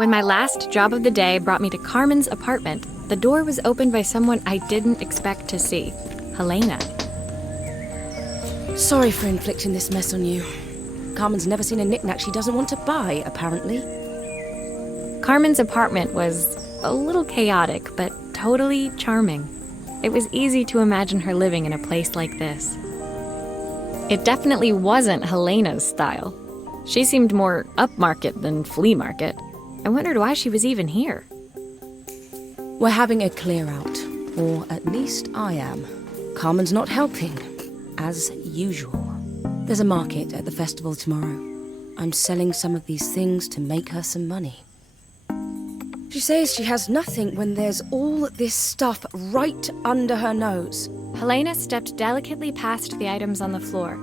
When my last job of the day brought me to Carmen's apartment, the door was opened by someone I didn't expect to see, Helena. Sorry for inflicting this mess on you. Carmen's never seen a knick-knack she doesn't want to buy, apparently. Carmen's apartment was a little chaotic, but totally charming. It was easy to imagine her living in a place like this. It definitely wasn't Helena's style. She seemed more upmarket than flea market. I wondered why she was even here. We're having a clear-out, or at least I am. Carmen's not helping, as usual. There's a market at the festival tomorrow. I'm selling some of these things to make her some money. She says she has nothing when there's all this stuff right under her nose. Helena stepped delicately past the items on the floor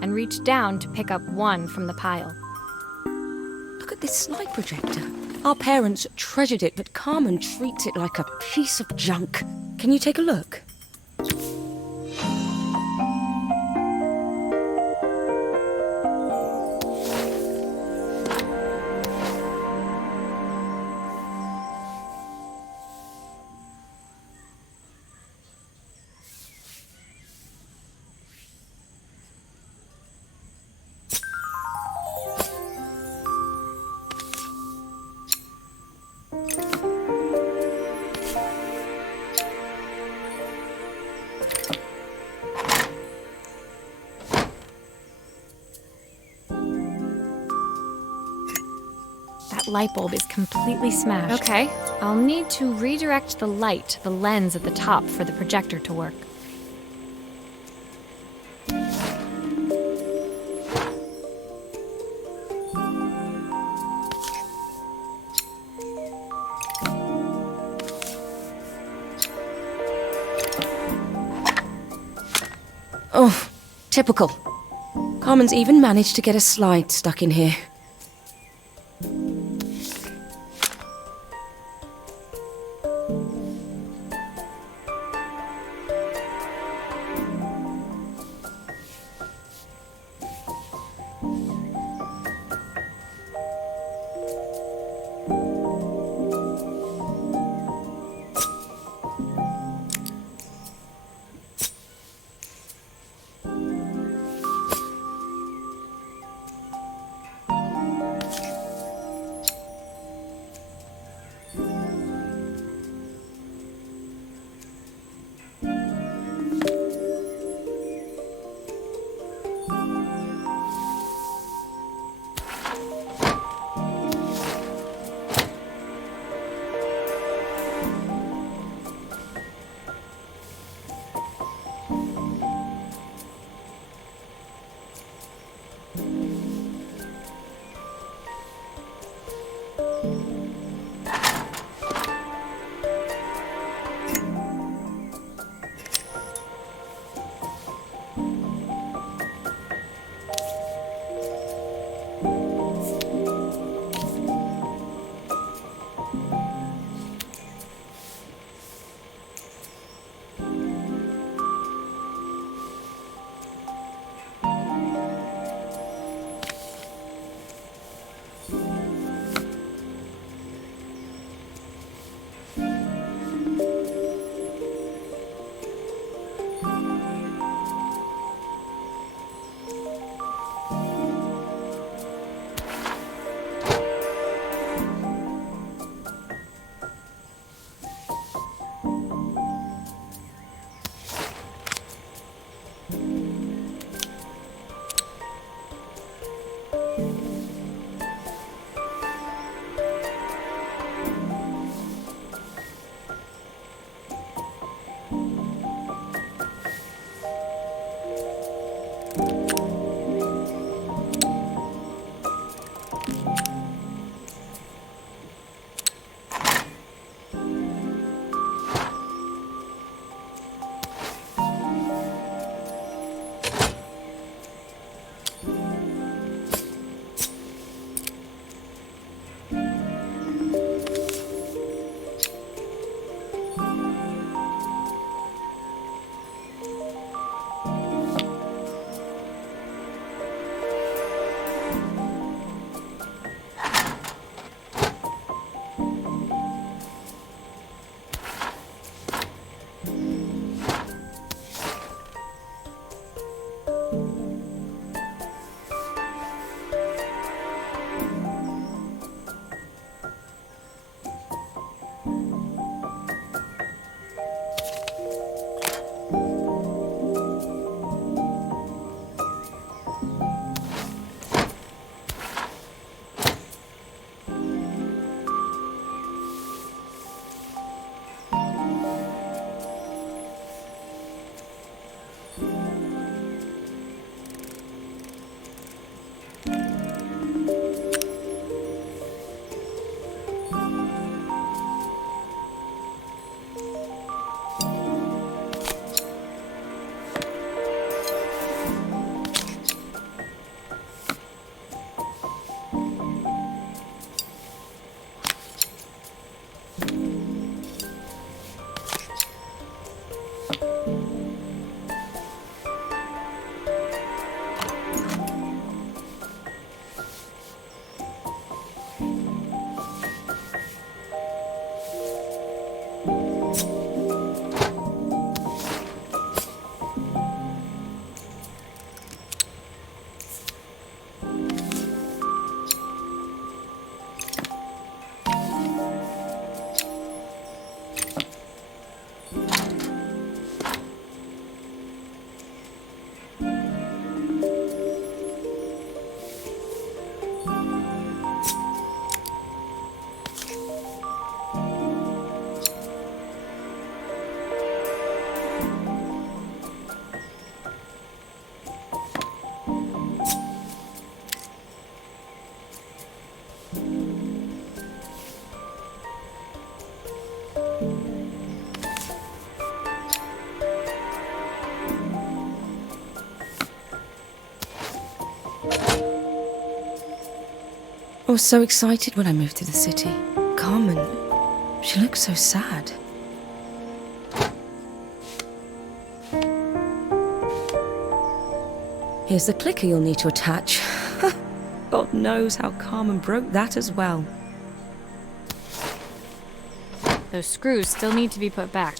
and reached down to pick up one from the pile. Look at this slide projector. Our parents treasured it, but Carmen treats it like a piece of junk. Can you take a look? That light bulb is completely smashed. Okay, I'll need to redirect the light to the lens at the top for the projector to work. Oh, typical. Carmen's even managed to get a slide stuck in here. I was so excited when I moved to the city. Carmen, she looked so sad. Here's the clicker you'll need to attach. God knows how Carmen broke that as well. Those screws still need to be put back.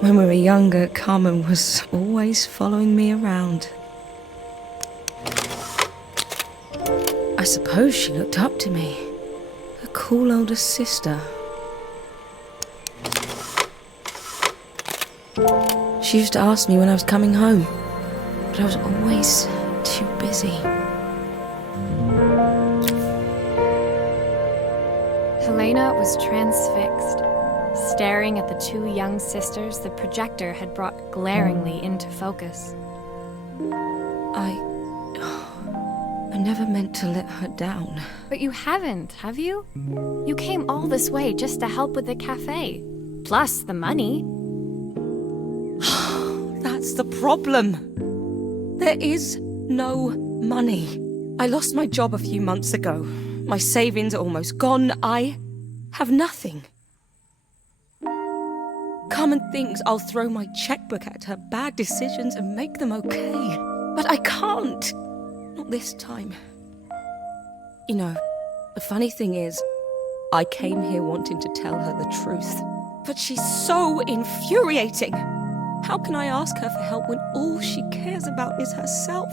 When we were younger, Carmen was always following me around. I suppose she looked up to me. A cool older sister. She used to ask me when I was coming home, but I was always too busy. Helena was transfixed, staring at the two young sisters the projector had brought glaringly into focus. I never meant to let her down. But you haven't, have you? You came all this way just to help with the cafe. Plus the money. That's the problem. There is no money. I lost my job a few months ago. My savings are almost gone. I have nothing. Carmen thinks I'll throw my checkbook at her bad decisions and make them okay. But I can't. Not this time. You know, the funny thing is, I came here wanting to tell her the truth. But she's so infuriating. How can I ask her for help when all she cares about is herself?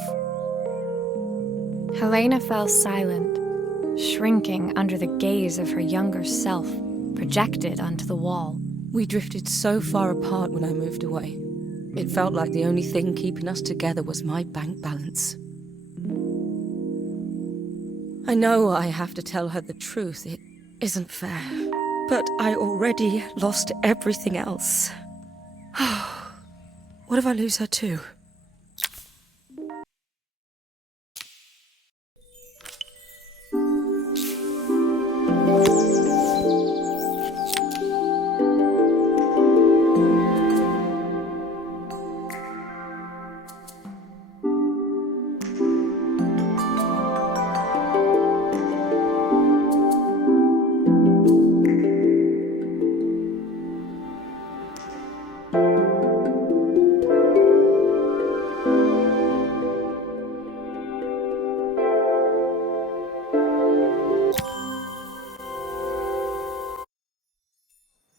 Helena fell silent, shrinking under the gaze of her younger self, projected onto the wall. We drifted so far apart when I moved away. It felt like the only thing keeping us together was my bank balance. I know I have to tell her the truth. It isn't fair. But I already lost everything else. What if I lose her too?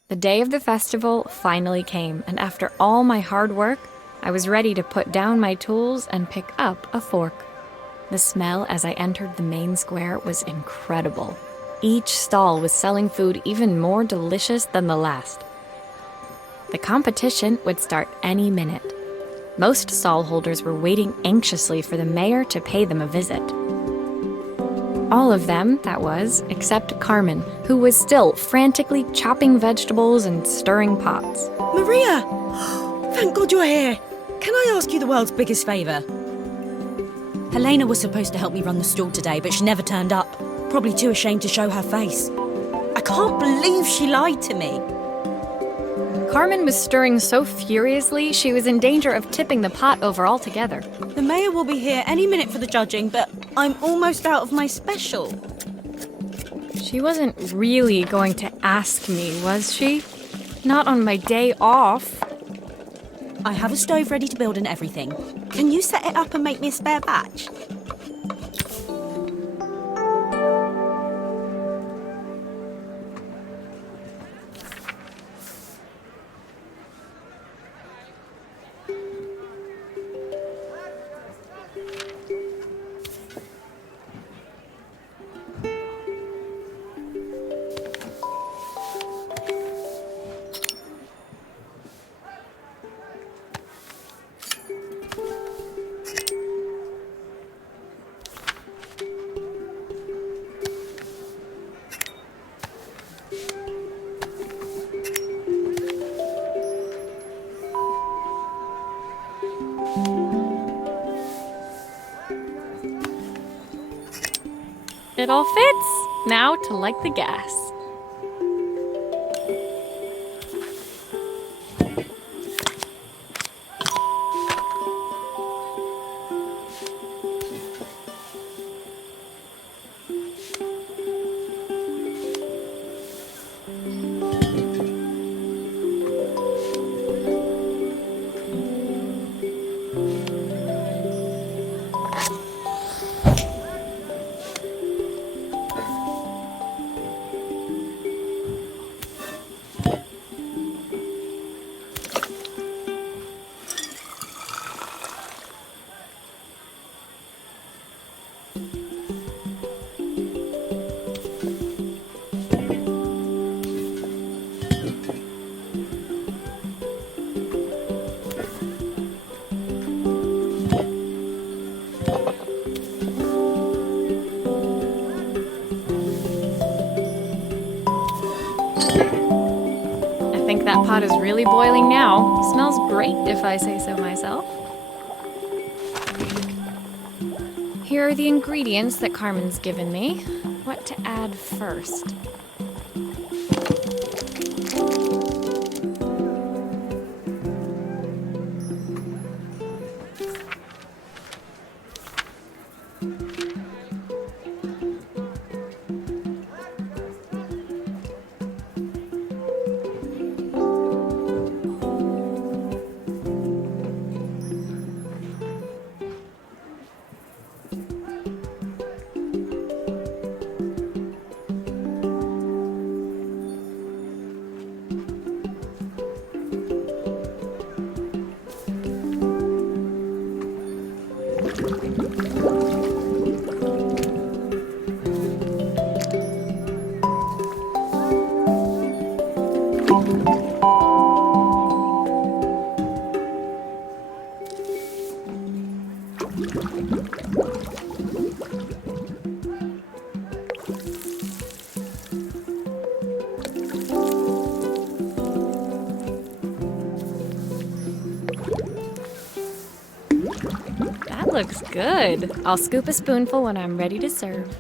The day of the festival finally came, and after all my hard work, I was ready to put down my tools and pick up a fork. The smell as I entered the main square was incredible. Each stall was selling food even more delicious than the last. The competition would start any minute. Most stall holders were waiting anxiously for the mayor to pay them a visit. All of them, that was, except Carmen, who was still frantically chopping vegetables and stirring pots. Maria! Thank God you're here. Can I ask you the world's biggest favour? Helena was supposed to help me run the stall today, but she never turned up. Probably too ashamed to show her face. I can't believe she lied to me. Carmen was stirring so furiously she was in danger of tipping the pot over altogether. The mayor will be here any minute for the judging, but I'm almost out of my special. She wasn't really going to ask me, was she? Not on my day off. I have a stove ready to build and everything. Can you set it up and make me a spare batch? It all fits. Now to light the gas. I think that pot is really boiling now. Smells great, if I say so myself. Here are the ingredients that Carmen's given me. What to add first? That looks good. I'll scoop a spoonful when I'm ready to serve.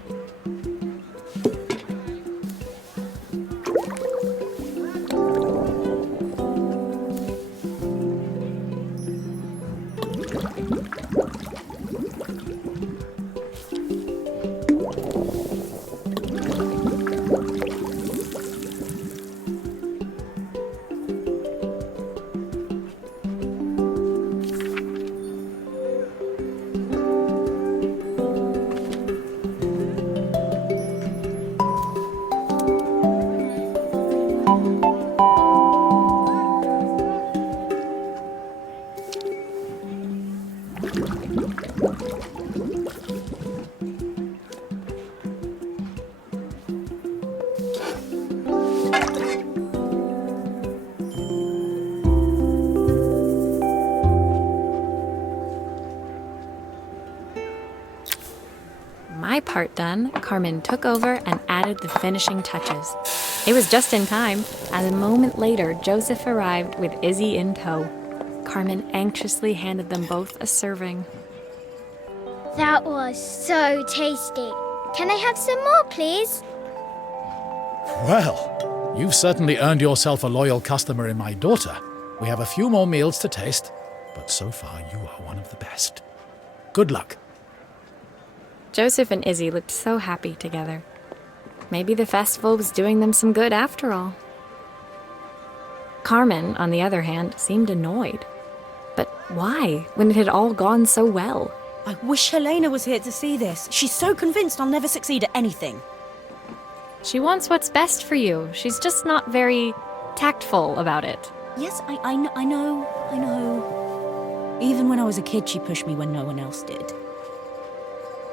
My part done, Carmen took over and added the finishing touches. It was just in time. As a moment later, Joseph arrived with Izzy in tow. Carmen anxiously handed them both a serving. That was so tasty. Can I have some more, please? Well, you've certainly earned yourself a loyal customer in my daughter. We have a few more meals to taste, but so far you are one of the best. Good luck. Joseph and Izzy looked so happy together. Maybe the festival was doing them some good after all. Carmen, on the other hand, seemed annoyed. But why, when it had all gone so well? I wish Helena was here to see this. She's so convinced I'll never succeed at anything. She wants what's best for you. She's just not very tactful about it. Yes, I know. Even when I was a kid, she pushed me when no one else did.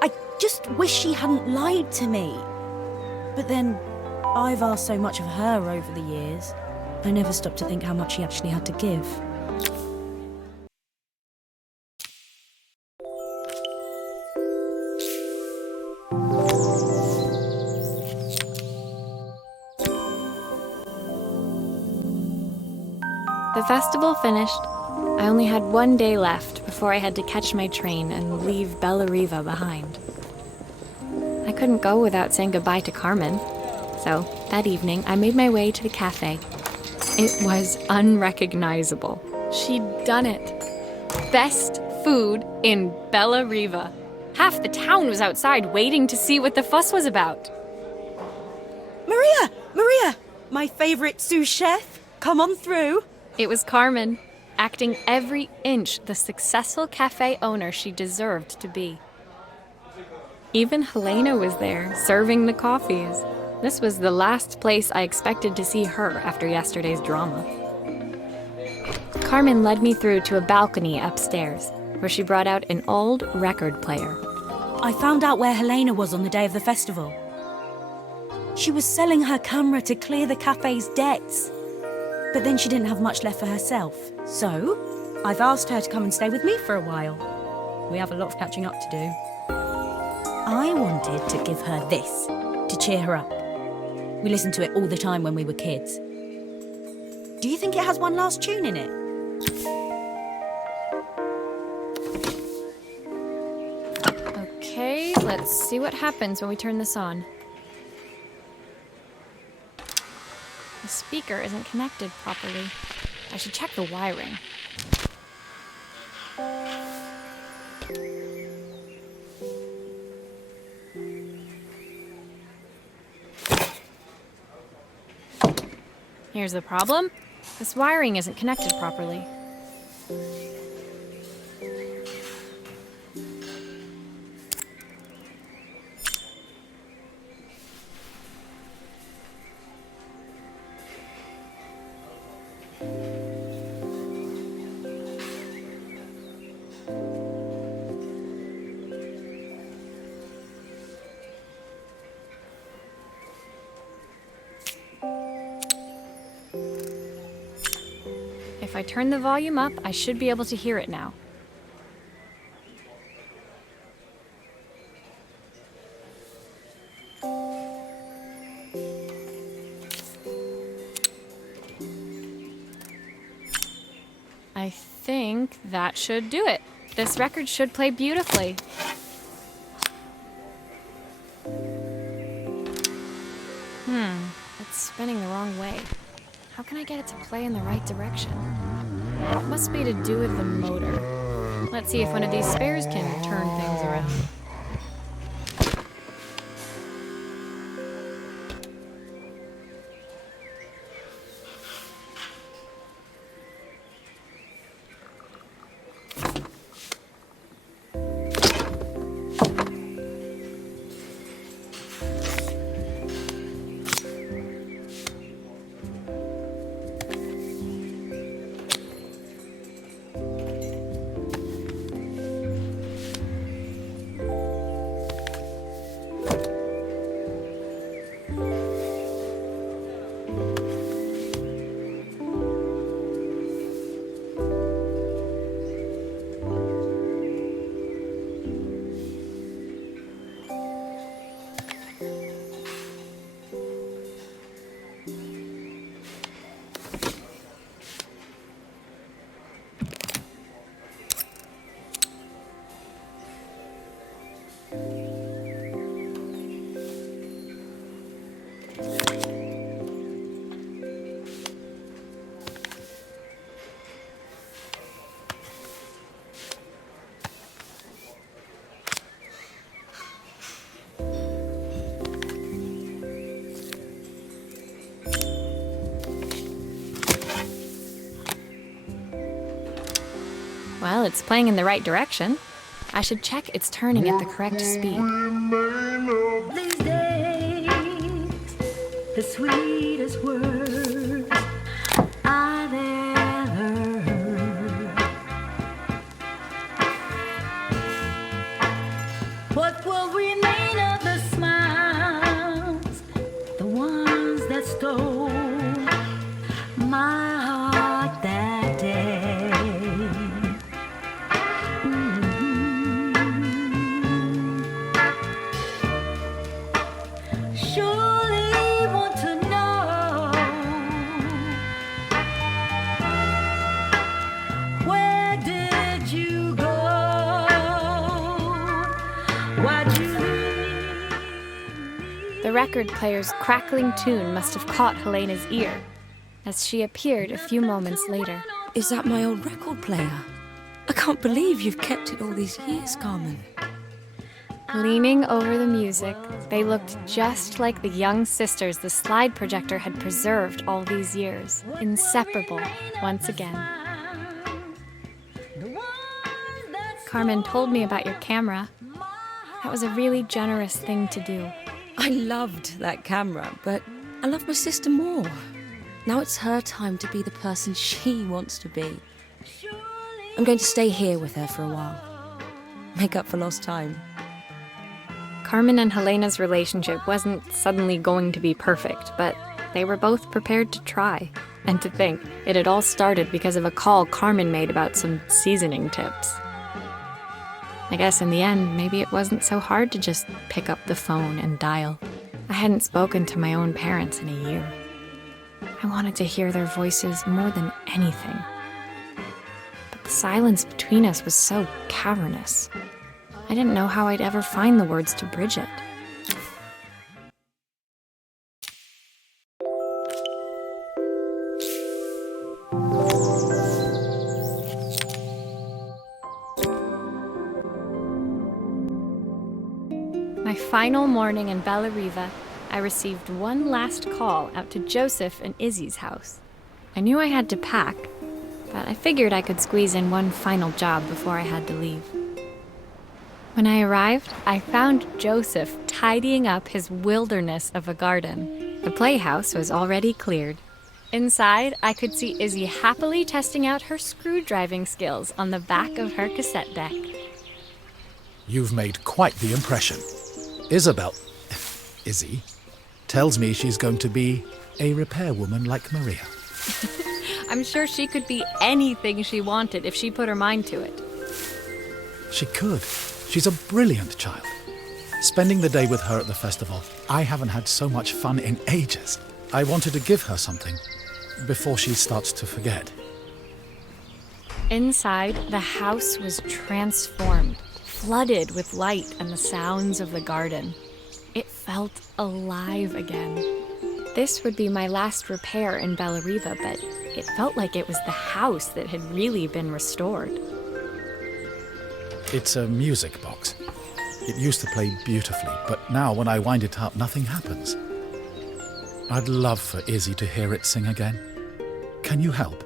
I just wish she hadn't lied to me. But then, I've asked so much of her over the years. I never stopped to think how much she actually had to give. The festival finished, I only had one day left before I had to catch my train and leave Bella Riva behind. I couldn't go without saying goodbye to Carmen, so that evening I made my way to the cafe. It was unrecognizable. She'd done it. Best food in Bella Riva. Half the town was outside waiting to see what the fuss was about. Maria! My favourite sous chef. Come on through. It was Carmen, acting every inch the successful cafe owner she deserved to be. Even Helena was there, serving the coffees. This was the last place I expected to see her after yesterday's drama. Carmen led me through to a balcony upstairs, where she brought out an old record player. I found out where Helena was on the day of the festival. She was selling her camera to clear the cafe's debts. But then she didn't have much left for herself. So, I've asked her to come and stay with me for a while. We have a lot of catching up to do. I wanted to give her this, to cheer her up. We listened to it all the time when we were kids. Do you think it has one last tune in it? Okay, let's see what happens when we turn this on. The speaker isn't connected properly. I should check the wiring. Here's the problem. This wiring isn't connected properly. If I turn the volume up, I should be able to hear it now. I think that should do it. This record should play beautifully. It's spinning the wrong way. How can I get it to play in the right direction? It must be to do with the motor. Let's see if one of these spares can turn things around. Well, it's playing in the right direction. I should check it's turning at the correct speed. These days, the sweetest words I've ever heard. What will remain of the smiles, the ones that stole my heart that day? Surely want to know The record player's crackling tune must have caught Helena's ear, as she appeared a few moments later. Is that my old record player? I can't believe you've kept it all these years, Carmen. Leaning over the music, they looked just like the young sisters the slide projector had preserved all these years, inseparable once again. Carmen told me about your camera. That was a really generous thing to do. I loved that camera, but I love my sister more. Now it's her time to be the person she wants to be. I'm going to stay here with her for a while. Make up for lost time. Carmen and Helena's relationship wasn't suddenly going to be perfect, but they were both prepared to try. And to think, it had all started because of a call Carmen made about some seasoning tips. I guess in the end, maybe it wasn't so hard to just pick up the phone and dial. I hadn't spoken to my own parents in a year. I wanted to hear their voices more than anything. But the silence between us was so cavernous. I didn't know how I'd ever find the words to bridge it. My final morning in Bella Riva, I received one last call out to Joseph and Izzy's house. I knew I had to pack, but I figured I could squeeze in one final job before I had to leave. When I arrived, I found Joseph tidying up his wilderness of a garden. The playhouse was already cleared. Inside, I could see Izzy happily testing out her screw-driving skills on the back of her cassette deck. You've made quite the impression. Izzy, tells me she's going to be a repairwoman like Maria. I'm sure she could be anything she wanted if she put her mind to it. She could. She's a brilliant child. Spending the day with her at the festival, I haven't had so much fun in ages. I wanted to give her something before she starts to forget. Inside, the house was transformed, flooded with light and the sounds of the garden. It felt alive again. This would be my last repair in Bella Riva, but it felt like it was the house that had really been restored. It's a music box. It used to play beautifully, but now when I wind it up, nothing happens. I'd love for Izzy to hear it sing again. Can you help?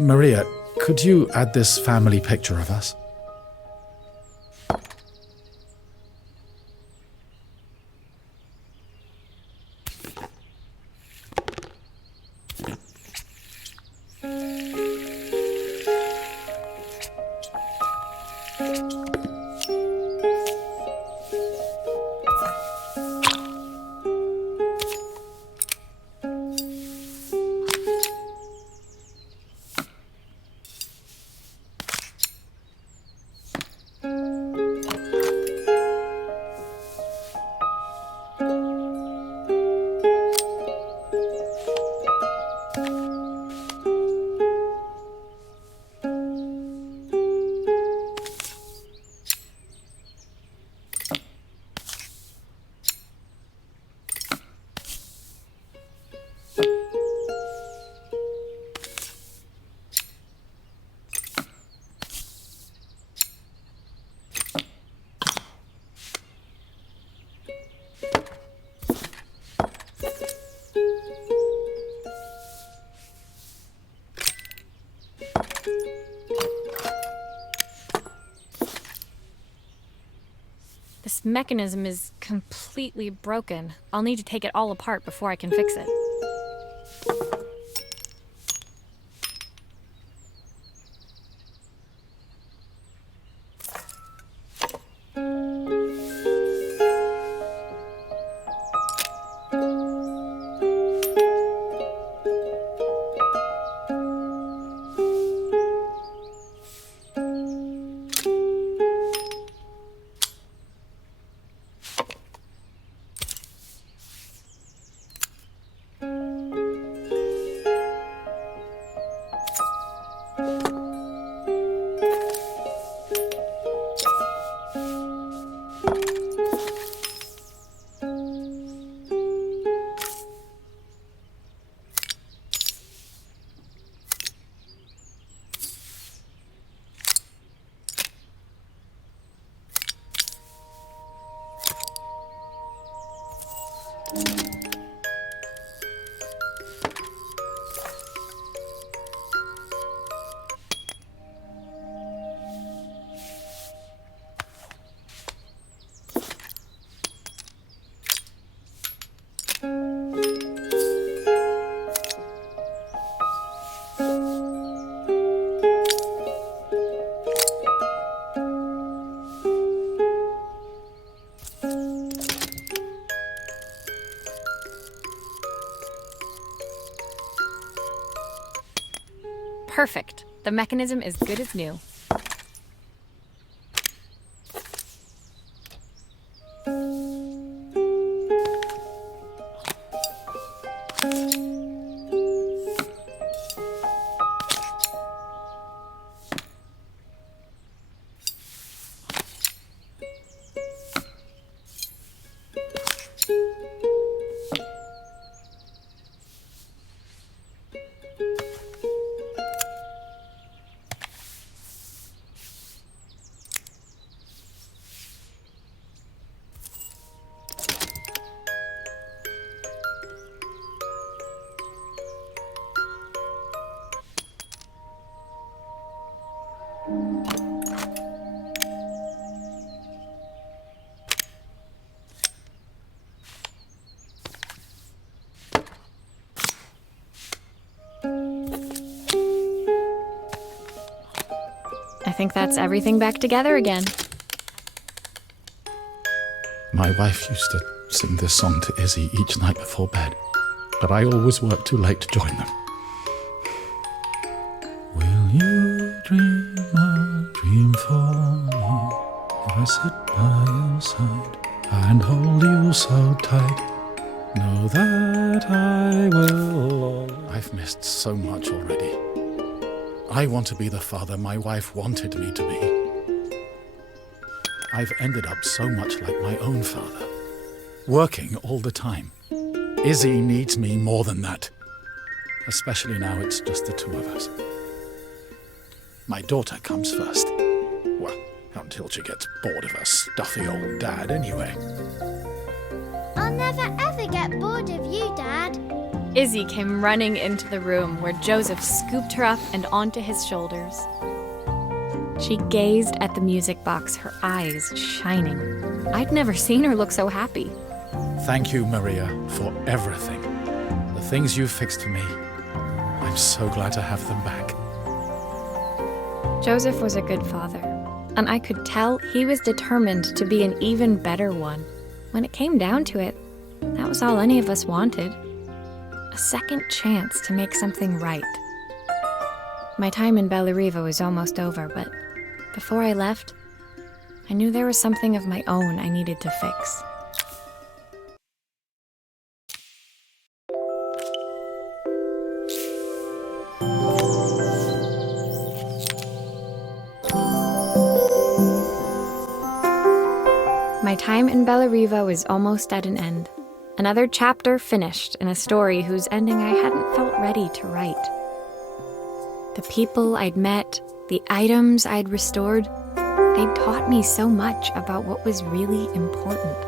Maria, could you add this family picture of us? This mechanism is completely broken. I'll need to take it all apart before I can fix it. Perfect. The mechanism is good as new. I think that's everything back together again. My wife used to sing this song to Izzy each night before bed, but I always worked too late to join them. Will you dream a dream for me if I sit by your side and hold you so tight? Know that I will. I've missed so much already. I want to be the father my wife wanted me to be. I've ended up so much like my own father, working all the time. Izzy needs me more than that, especially now it's just the two of us. My daughter comes first. Well, until she gets bored of her stuffy old dad anyway. I'll never ever get bored of you, Dad. Izzy came running into the room where Joseph scooped her up and onto his shoulders. She gazed at the music box, her eyes shining. I'd never seen her look so happy. Thank you, Maria, for everything. The things you fixed for me. I'm so glad to have them back. Joseph was a good father, and I could tell he was determined to be an even better one. When it came down to it, that was all any of us wanted. A second chance to make something right. My time in Bellariva was almost over, but before I left, I knew there was something of my own I needed to fix. My time in Bellariva was almost at an end. Another chapter finished in a story whose ending I hadn't felt ready to write. The people I'd met, the items I'd restored, they'd taught me so much about what was really important.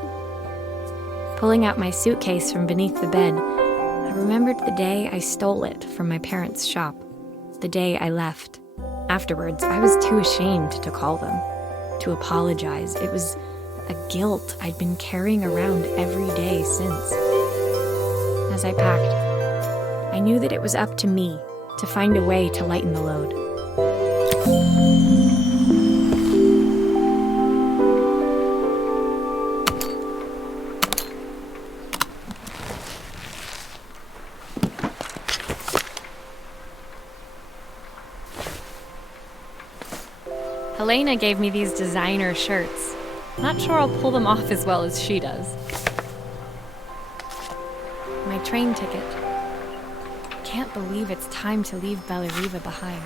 Pulling out my suitcase from beneath the bed, I remembered the day I stole it from my parents' shop, the day I left. Afterwards, I was too ashamed to call them, to apologize. It was a guilt I'd been carrying around every day since. As I packed, I knew that it was up to me to find a way to lighten the load. Helena gave me these designer shirts. Not sure I'll pull them off as well as she does. My train ticket. Can't believe it's time to leave Bellariva behind.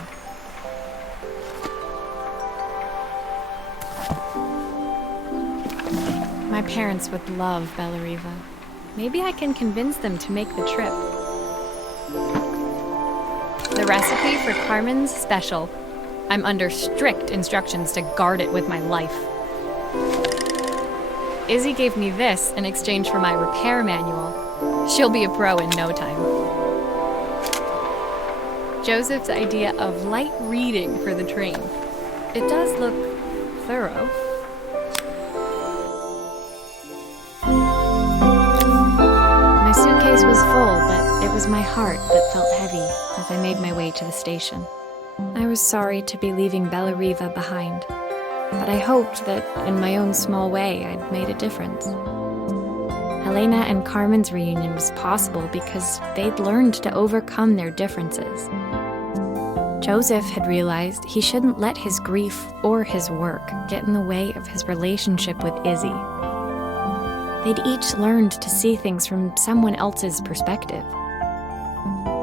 My parents would love Bellariva. Maybe I can convince them to make the trip. The recipe for Carmen's special. I'm under strict instructions to guard it with my life. Izzy gave me this in exchange for my repair manual. She'll be a pro in no time. Joseph's idea of light reading for the train. It does look thorough. My suitcase was full, but it was my heart that felt heavy as I made my way to the station. I was sorry to be leaving Bellariva behind, but I hoped that, in my own small way, I'd made a difference. Helena and Carmen's reunion was possible because they'd learned to overcome their differences. Joseph had realized he shouldn't let his grief or his work get in the way of his relationship with Izzy. They'd each learned to see things from someone else's perspective.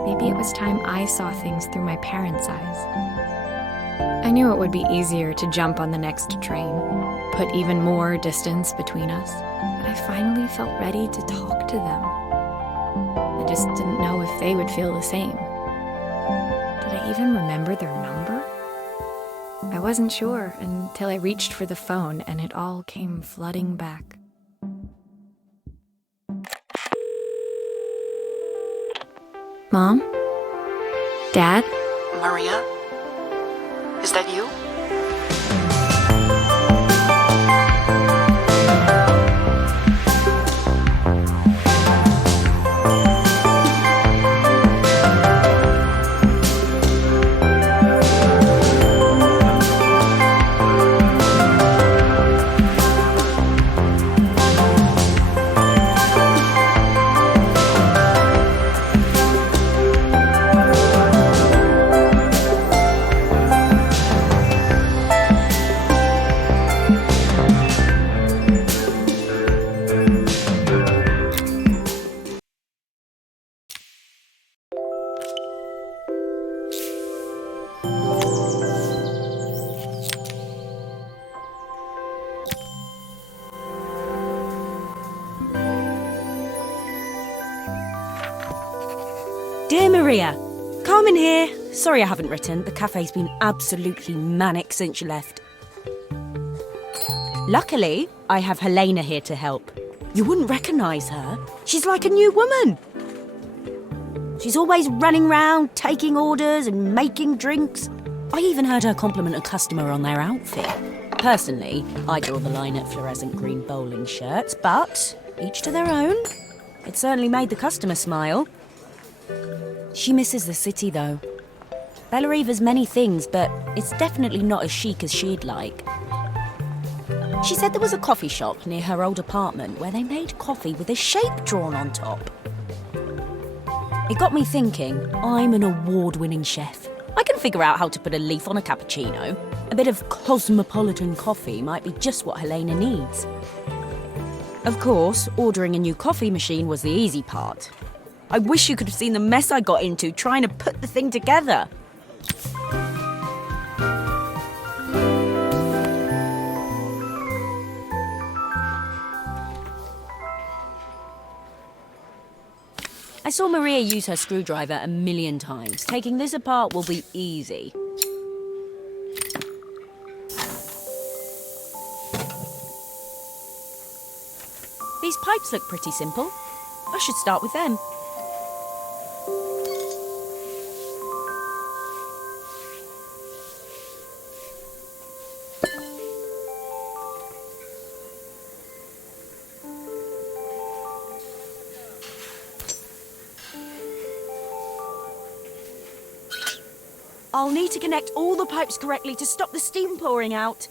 Maybe it was time I saw things through my parents' eyes. I knew it would be easier to jump on the next train, put even more distance between us, but I finally felt ready to talk to them. I just didn't know if they would feel the same. Did I even remember their number? I wasn't sure until I reached for the phone and it all came flooding back. Mom? Dad? Maria? Is that you? Dear Maria, Carmen here. Sorry I haven't written. The cafe's been absolutely manic since you left. Luckily, I have Helena here to help. You wouldn't recognise her. She's like a new woman. She's always running round, taking orders and making drinks. I even heard her compliment a customer on their outfit. Personally, I draw the line at fluorescent green bowling shirts, but each to their own. It certainly made the customer smile. She misses the city, though. Bellariva's many things, but it's definitely not as chic as she'd like. She said there was a coffee shop near her old apartment where they made coffee with a shape drawn on top. It got me thinking, I'm an award-winning chef. I can figure out how to put a leaf on a cappuccino. A bit of cosmopolitan coffee might be just what Helena needs. Of course, ordering a new coffee machine was the easy part. I wish you could have seen the mess I got into trying to put the thing together. I saw Maria use her screwdriver a million times. Taking this apart will be easy. These pipes look pretty simple. I should start with them. I'll need to connect all the pipes correctly to stop the steam pouring out.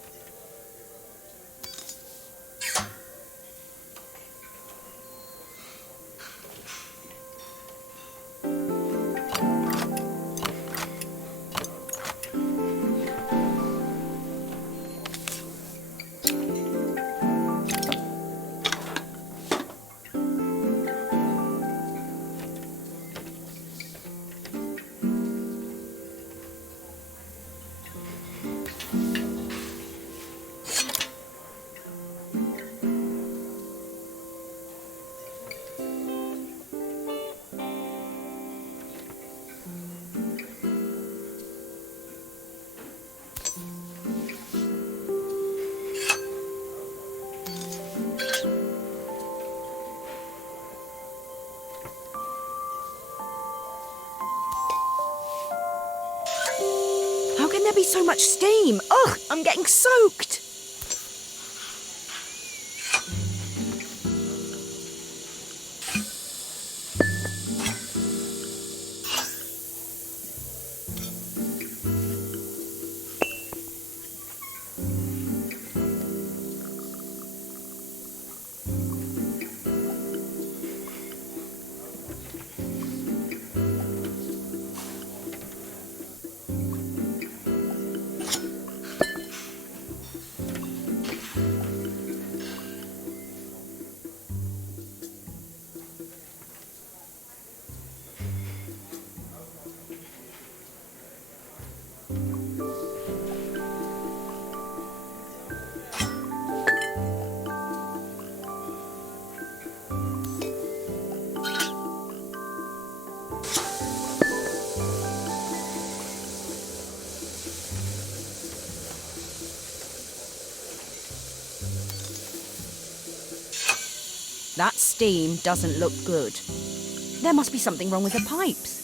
How can there be so much steam? Ugh, I'm getting soaked. That steam doesn't look good. There must be something wrong with the pipes.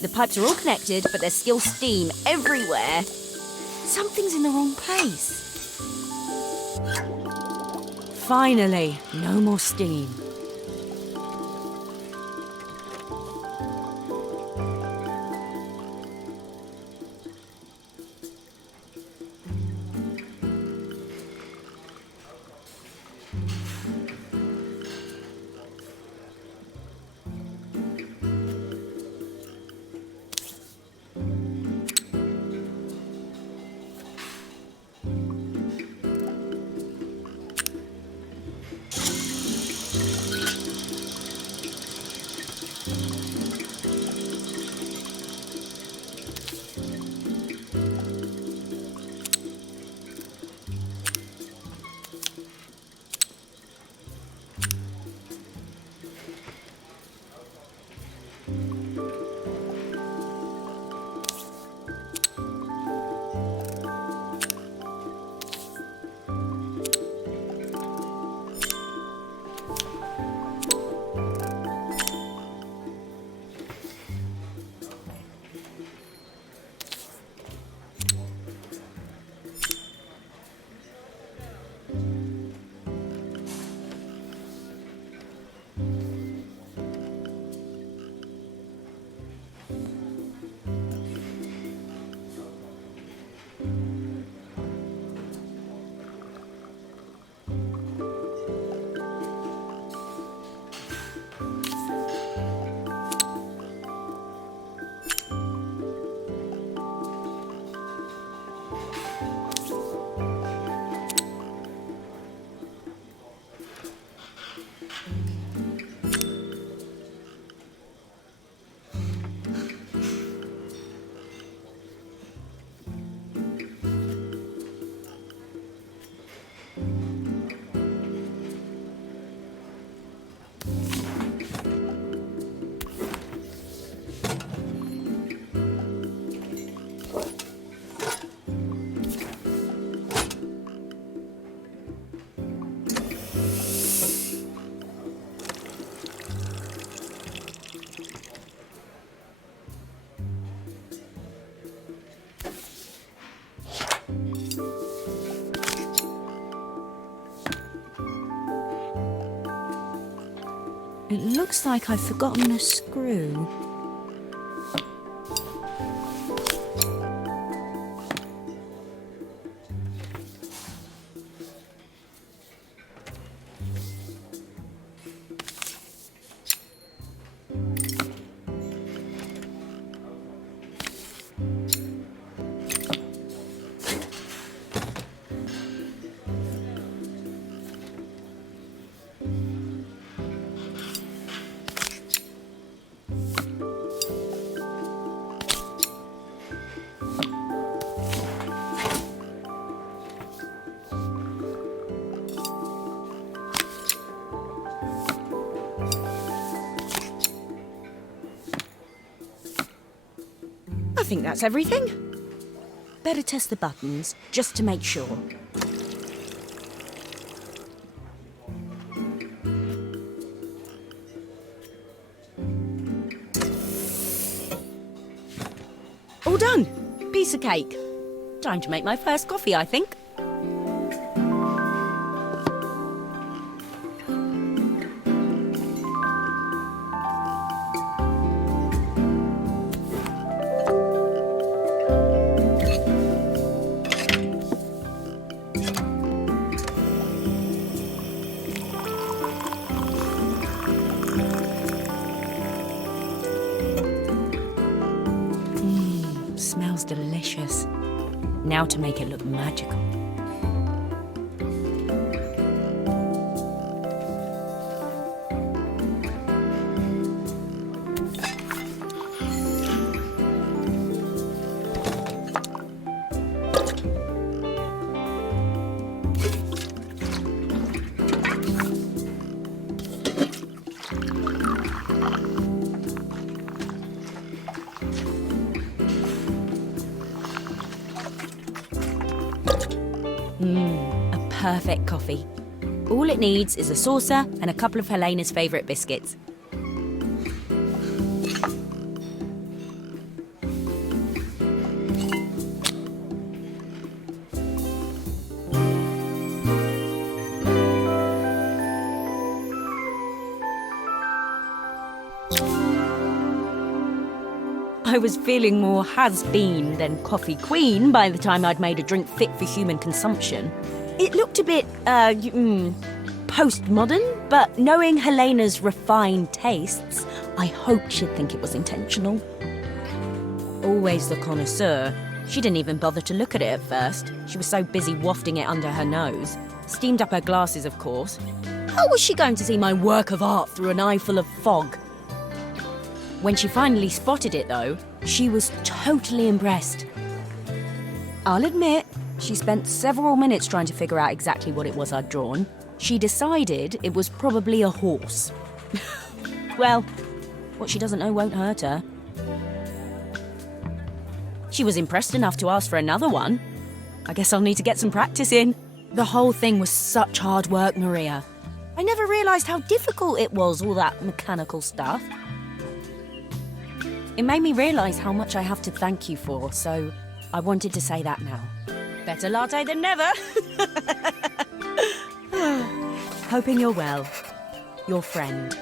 The pipes are all connected, but there's still steam everywhere. Something's in the wrong place. Finally, no more steam. It looks like I've forgotten a screw. I think that's everything. Better test the buttons, just to make sure. All done. Piece of cake. Time to make my first coffee, I think. Smells delicious. Now to make it look magical. A perfect coffee. All it needs is a saucer and a couple of Helena's favourite biscuits. I was feeling more has-been than coffee queen by the time I'd made a drink fit for human consumption. It looked a bit, postmodern, but knowing Helena's refined tastes, I hoped she'd think it was intentional. Always the connoisseur, she didn't even bother to look at it at first. She was so busy wafting it under her nose. Steamed up her glasses, of course. How was she going to see my work of art through an eye full of fog? When she finally spotted it, though, she was totally impressed. I'll admit, she spent several minutes trying to figure out exactly what it was I'd drawn. She decided it was probably a horse. Well, what she doesn't know won't hurt her. She was impressed enough to ask for another one. I guess I'll need to get some practice in. The whole thing was such hard work, Maria. I never realised how difficult it was, all that mechanical stuff. It made me realise how much I have to thank you for, so I wanted to say that now. Better latte than never. Hoping you're well. Your friend.